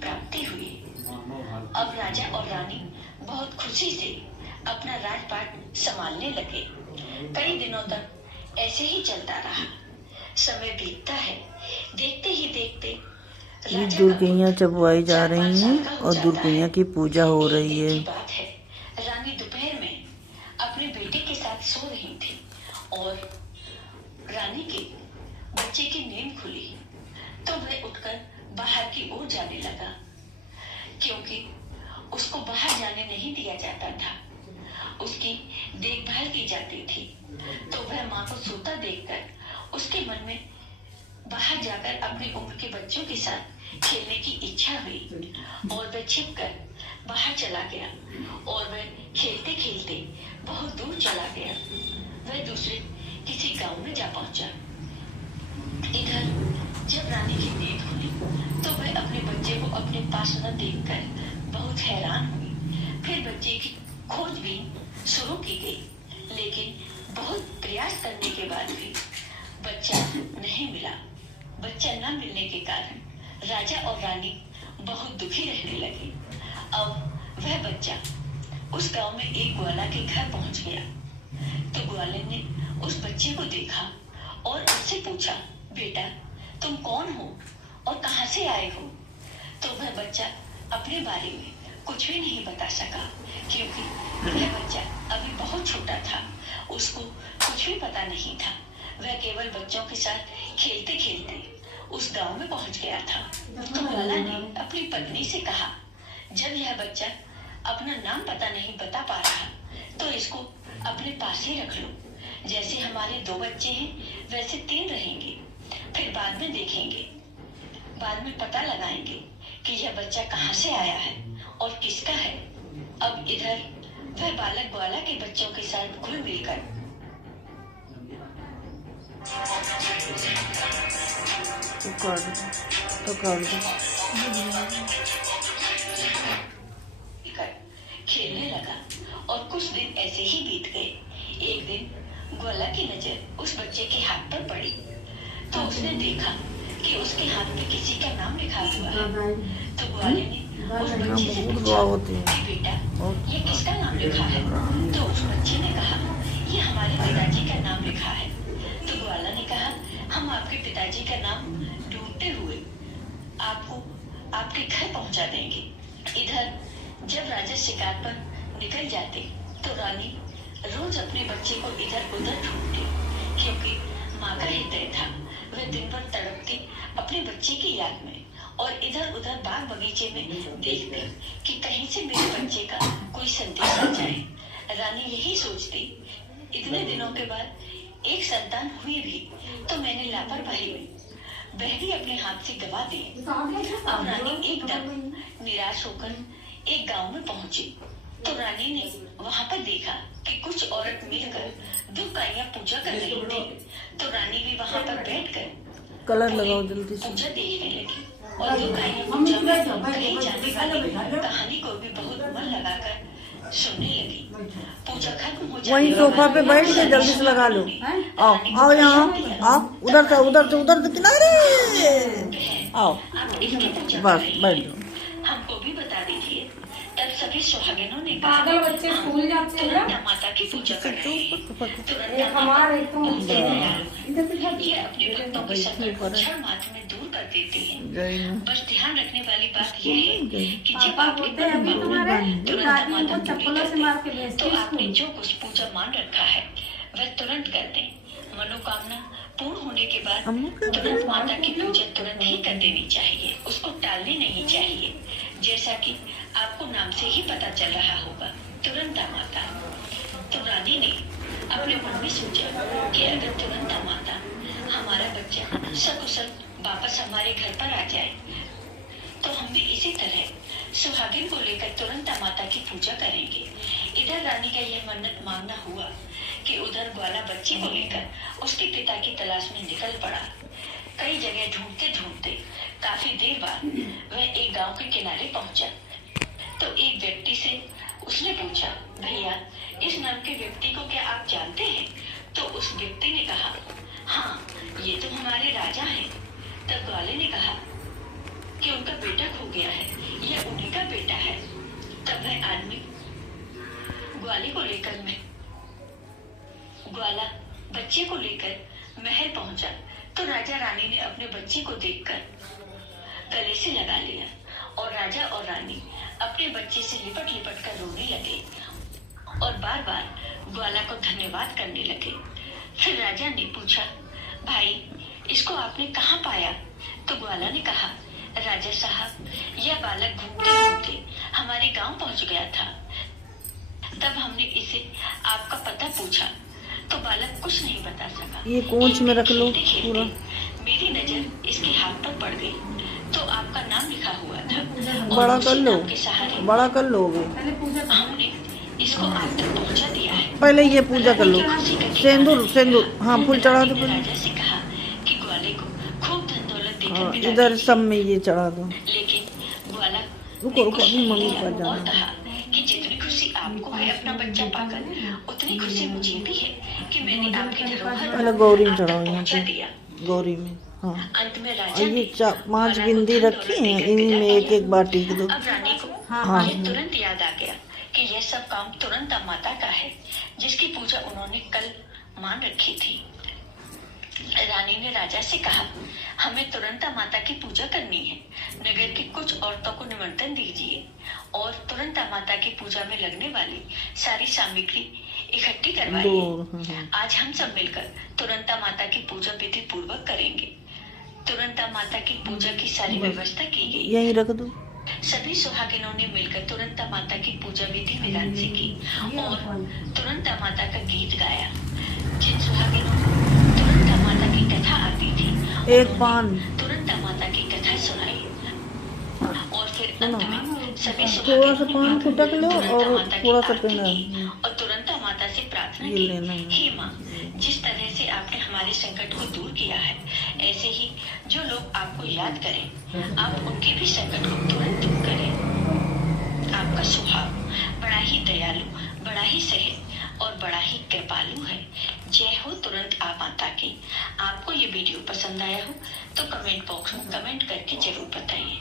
प्राप्ति हुई। अब राजा और रानी बहुत खुशी से अपना राजपाट संभालने लगे। कई दिनों तक ऐसे ही चलता रहा। समय बीतता है, देखते ही देखते ये दुर्गैया चबुआई जा रही हैं और दुर्गैया की पूजा हो रही है। बात है, रानी दोपहर में अपने बेटे के साथ सो रही थी और रानी के बच्चे की नींद खुली तो वह उठकर बाहर की ओर जाने लगा, क्योंकि उसको बाहर जाने नहीं दिया जाता था। उसकी देखभाल की जाती थी। तो वह माँ को सोता देखकर उसके मन में बाहर जाकर अपनी उम्र के बच्चों के साथ खेलने की इच्छा हुई और वह छिपकर बाहर चला गया और वह खेलते खेलते बहुत दूर चला गया। वह दूसरे किसी गांव में जा पहुंचा। इधर जब रानी की नींद खुली तो वह अपने बच्चे को अपने पास न देखकर बहुत हैरान हुई। फिर बच्चे की खोजबीन शुरू की गई, लेकिन बहुत प्रयास करने के बाद भी बच्चा नहीं मिला। बच्चा न मिलने के कारण राजा और रानी बहुत दुखी रहने लगे। अब वह बच्चा उस गांव में एक ग्वाला के घर पहुंच गया। तो ग्वाले ने उस बच्चे को देखा और उससे पूछा, बेटा तुम कौन हो और कहां से आए हो? तो वह बच्चा अपने बारे में कुछ भी नहीं बता सका, क्योंकि वह बच्चा अभी बहुत छोटा था। उसको कुछ भी पता नहीं था। वह केवल बच्चों के साथ खेलते खेलते उस गांव में पहुंच गया था। तो ग्वाला ने अपनी पत्नी से कहा, जब यह बच्चा अपना नाम पता नहीं बता पा रहा तो इसको अपने पास ही रख लो। जैसे हमारे 2 बच्चे हैं वैसे 3 रहेंगे। फिर बाद में देखेंगे, बाद में पता लगाएंगे कि यह बच्चा कहां से आया है और किसका है। अब इधर वह बालक ग्वाला के बच्चों के साथ घुल मिलकर खेलने लगा और कुछ दिन ऐसे ही बीत गए। एक दिन ग्वाला की नजर उस बच्चे के हाथ पर पड़ी तो उसने देखा कि उसके हाथ में किसी का नाम लिखा हुआ है। तो ग्वाले ने उस बच्चे से पूछा कि बेटा ये किसका नाम लिखा है? तो उस बच्चे ने कहा, ये हमारे पिताजी का नाम लिखा है। तो ग्वाला ने कहा, हम आपके पिताजी का नाम ढूंढते हुए आपको आपके घर पहुंचा देंगे। इधर जब राजा शिकार पर निकल जाते तो रानी रोज अपने बच्चे को इधर उधर ढूंढती, क्योंकि माँ का हृदय था। वह दिन भर तड़पती अपने बच्चे की याद में और इधर उधर बाग बगीचे में देखती कि कहीं से मेरे बच्चे का कोई संदेश आ जाए। रानी यही सोचती। इतने दिनों के बाद एक संतान हुई भी तो मैंने लापरवाही में वह भी अपने हाथ से गवा दी। अब रानी एकदम निराश होकर एक गांव में पहुंची तो रानी ने वहां पर देखा कि कुछ औरत मिलकर दुर्गाइयां पूजा कर रही थी। तो रानी भी वहां पर बैठकर कलर लगाओ जल्दी से पूजा देखने लगी और दुर्गाइयां पूजा में कही जाने वाली कहानी को भी बहुत मन लगाकर सुनने लगी। पूजा खत्म हो जाने वहीं सोफा पे बैठ के जल्दी से लगा लो। आओ आओ यहाँ आओ, उधर से किनारे आओ, बस बैठ जाओ। हमको भी बता दीजिए। तब सभी सुहागिनों ने पागल बच्चे स्कूल जाते हैं तुरंत माता की पूजा कर रहे हैं। एक हमारे ये अपने भक्तों के संकट को क्षण मात्र में दूर कर देती है। बस ध्यान रखने वाली बात यह है कि जब आप तुरंत माता चप्पलों से मार के तो आपने जो कुछ पूजा मान रखा है वह तुरंत कर दें। मनोकामना पूर्ण होने के बाद तुरंत माता की पूजा तुरंत ही कर देनी चाहिए, उसको टालनी नहीं चाहिए। जैसा कि आपको नाम से ही पता चल रहा होगा, तुरंत माता। तो रानी ने अपने मन में सोचा कि अगर तुरंत माता हमारा बच्चा सकुशल वापस हमारे घर पर आ जाए तो हम भी इसी तरह सुहागिन को लेकर तुरंत माता की पूजा करेंगे। इधर रानी का यह मन्नत मांगना हुआ कि उधर ग्वाला बच्चे को लेकर उसके पिता की तलाश में निकल पड़ा। कई जगह ढूंढते ढूंढते काफी देर बाद वह एक गांव के किनारे पहुंचा तो एक व्यक्ति से उसने पूछा, भैया इस नाम के व्यक्ति को क्या आप जानते हैं? तो उस व्यक्ति ने कहा, हाँ ये तो हमारे राजा हैं। तब ग्वाले ने कहा कि उनका बेटा खो गया है वह आदमी ग्वाले को लेकर ग्वाला बच्चे को लेकर महल पहुंचा तो राजा रानी ने अपने बच्चे को देखकर गले से लगा लिया और राजा और रानी अपने बच्चे से लिपट लिपट कर रोने लगे और बार बार ग्वाला को धन्यवाद करने लगे। फिर राजा ने पूछा, भाई इसको आपने कहाँ पाया? तो ग्वाला ने कहा, राजा साहब, यह बालक घूमते घूमते हमारे गांव पहुंच गया था। तब हमने इसे आपका पता पूछा तो बालक कुछ नहीं बता सका। ये कोंच में रख लो पूरा। मेरी नजर इसके हाथ पर पड़ गई तो आपका नाम लिखा हुआ था बड़ा कर लो, बड़ा कर लो। हमने इसको आप तक पहुंचा दिया है। पहले ये पूजा कर लो, सिंदूर सिंदूर, हाँ फूल चढ़ा दो। राजा से कहा कि ग्वाले को खूब धन दौलत देकर विदा इधर सब में ये चढ़ा दो। लेकिन ग्वाला रुको रुको, अपनी मम्मी के पास और जाना। कहा कि जितनी खुशी आपको है अपना बच्चा पाकर, उतनी खुशी मुझे भी है कि मैंने आपकी धरोहर पहले गौरी में आप तक चढ़ाओ, यहाँ पहुंचा पे दिया। गौरी में। हाँ, अंत में और राजा ये ने 5 ग्वाला बिंदी को धन रखी दौलत हैं, देकर इन्हीं विदा में एक किया। एक बार टीक दो। अब रानी को हाँ। यह तुरंत याद आ गया कि यह सब काम तुरंता माता का है जिसकी पूजा उन्होंने कल मान रखी थी। रानी ने राजा से कहा, हमें तुरंता माता की पूजा करनी है। नगर की कुछ औरतों को निमंत्रण दीजिए और तुरंता माता की पूजा में लगने वाली सारी सामग्री इकट्ठी करवाइए। आज हम सब मिलकर तुरंता माता की पूजा विधि पूर्वक करेंगे। तुरंता माता की पूजा की सारी व्यवस्था की गई। यही रख दो। सभी सुहागिनों ने मिलकर तुरंता माता की पूजा विधि विधान से की और तुरंता माता का गीत गाया। जिन सुहागिनों को तुरंता माता की कथा आती थी, एक पान, तुरंता माता की कथा सुनाई और फिर अंत में सभी थोड़ा सा सुहागिनों पान खुटक लो तुरंता और माता की थोड़ा सा आरती पीना। की और तुरंता माता से प्रार्थना ये की, लेना है। हे माँ, जिस तरह से आपने हमारे संकट को दूर किया है, ऐसे ही जो लोग आपको याद करें, आप उनके भी संकट को तुरंत दूर करें। आपका स्वभाव बड़ा ही दयालु, बड़ा ही सहज और बड़ा ही कृपालु है। जय हो तुरंत आ माता की। आपको ये वीडियो पसंद आया हो तो कमेंट बॉक्स में कमेंट करके जरूर बताइए।